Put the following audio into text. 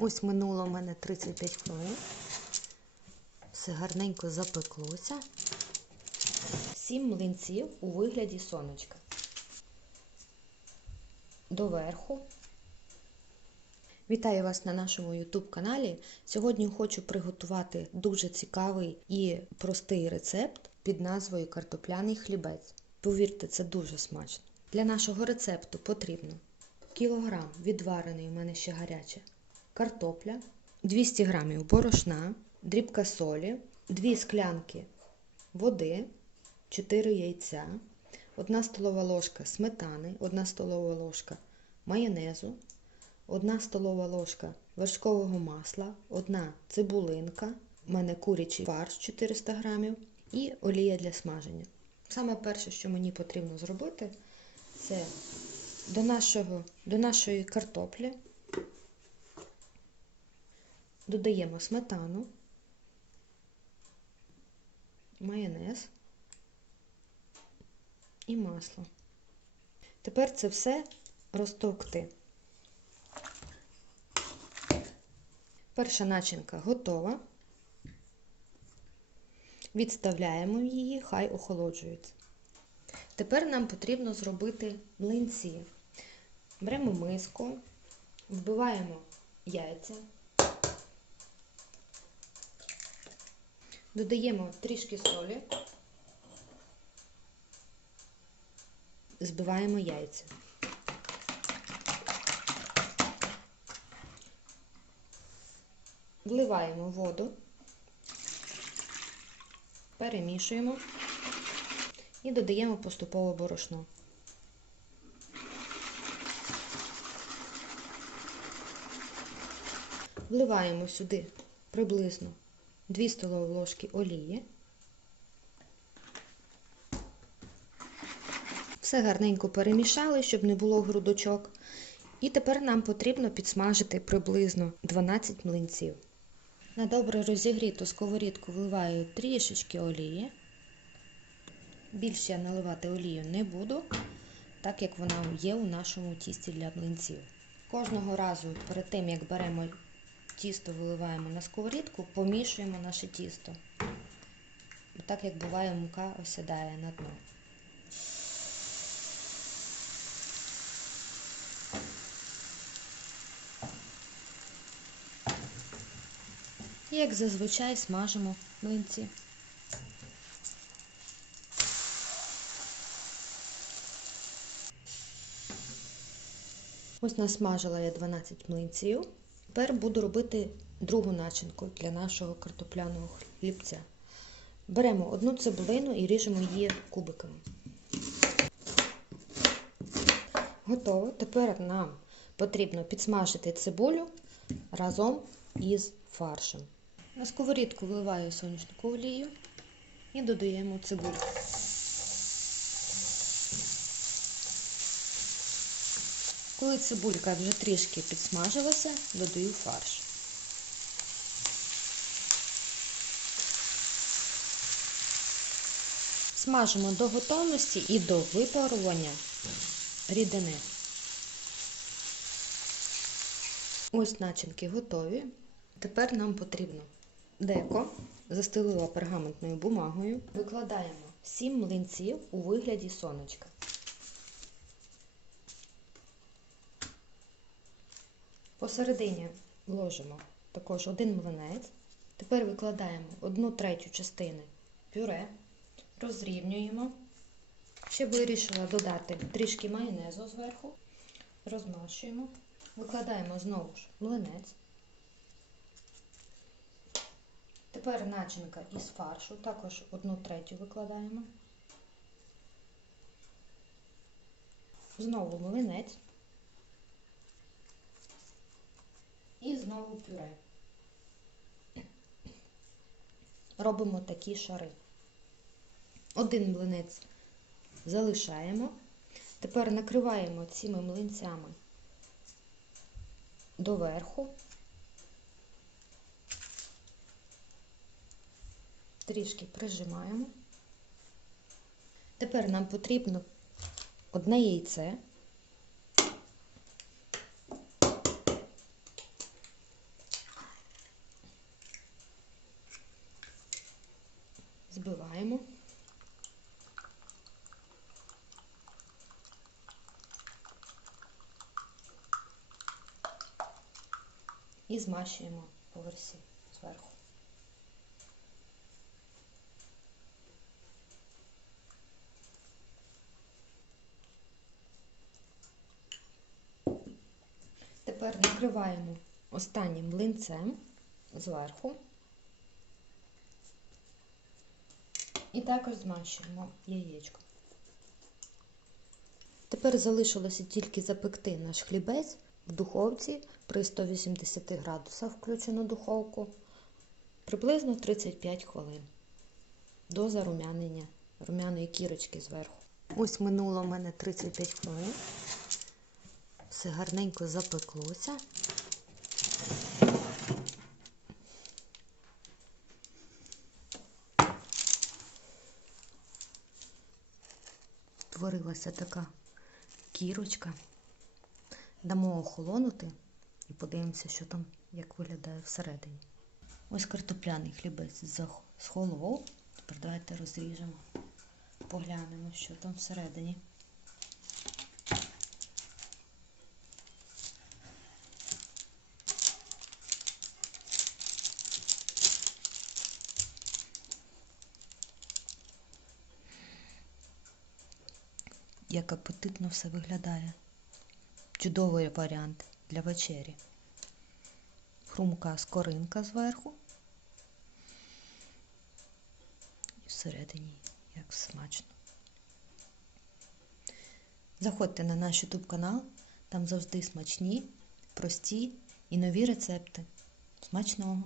Ось минуло в мене 35 хвилин. Все гарненько запеклося. Сім млинців у вигляді сонечка. Доверху. Вітаю вас на нашому YouTube каналі. Сьогодні хочу приготувати дуже цікавий і простий рецепт під назвою картопляний хлібець. Повірте, це дуже смачно. Для нашого рецепту потрібно кілограм відвареної у мене ще гаряче картопля, 200 грамів борошна, дрібка солі, 2 склянки води, 4 яйця, 1 столова ложка сметани, 1 столова ложка майонезу, 1 столова ложка вершкового масла, 1 цибулинка, у мене курячий фарш 400 грамів і олія для смаження. Саме перше, що мені потрібно зробити, це до, нашого, до нашої картоплі додаємо сметану, майонез і масло. Тепер це все розтовкти. Перша начинка готова. Відставляємо її, хай охолоджується. Тепер нам потрібно зробити млинці. Беремо миску, вбиваємо яйця, додаємо трішки солі, збиваємо яйця. Вливаємо воду, перемішуємо і додаємо поступово борошно. Вливаємо сюди приблизно 2 столові ложки олії. Все гарненько перемішали, щоб не було грудочок. І тепер нам потрібно підсмажити приблизно 12 млинців. На добре розігріту сковорідку вливаю трішечки олії. Більше я наливати олію не буду, так як вона є у нашому тісті для млинців. Кожного разу перед тим, як беремо тісто, виливаємо на сковорідку, помішуємо наше тісто. Так як буває, мука осідає на дно. І як зазвичай смажимо млинці. Ось насмажила я 12 млинців. Тепер буду робити другу начинку для нашого картопляного хлібця. Беремо одну цибулину і ріжемо її кубиками. Готово. Тепер нам потрібно підсмажити цибулю разом із фаршем. На сковорідку вливаю соняшникову олію і додаємо цибулю. Коли цибулька вже трішки підсмажилася, додаю фарш. Смажимо до готовності і до випарування рідини. Ось начинки готові. Тепер нам потрібно деко, застелила пергаментною бумагою. Викладаємо 7 млинців у вигляді сонечка. Посередині вложимо також один млинець. Тепер викладаємо одну третю частини пюре, розрівнюємо. Ще вирішила додати трішки майонезу зверху, розмащуємо, викладаємо знову ж млинець. Тепер начинка із фаршу, також одну третю викладаємо. Знову млинець. Знову пюре. Робимо такі шари. Один млинець залишаємо. Тепер накриваємо цими млинцями доверху. Трішки прижимаємо. Тепер нам потрібно одне яйце. збиваємо. І змащуємо поверсі зверху. Тепер накриваємо останнім млинцем зверху. І також змащуємо яєчко. Тепер залишилося тільки запекти наш хлібець в духовці при 180 градусах включену духовку приблизно 35 хвилин до зарум'янення рум'яної кірочки зверху. Ось минуло в мене 35 хвилин. Все гарненько запеклося. Творилася така кірочка. Дамо охолонути і подивимося, що там, як виглядає всередині. Ось картопляний хлібець з схолов. Тепер давайте розріжемо, поглянемо, що там всередині. Як апетитно все виглядає. Чудовий варіант для вечері. Хрумка скоринка зверху. І всередині як смачно. Заходьте на наш YouTube канал, там завжди смачні, прості і нові рецепти. Смачного!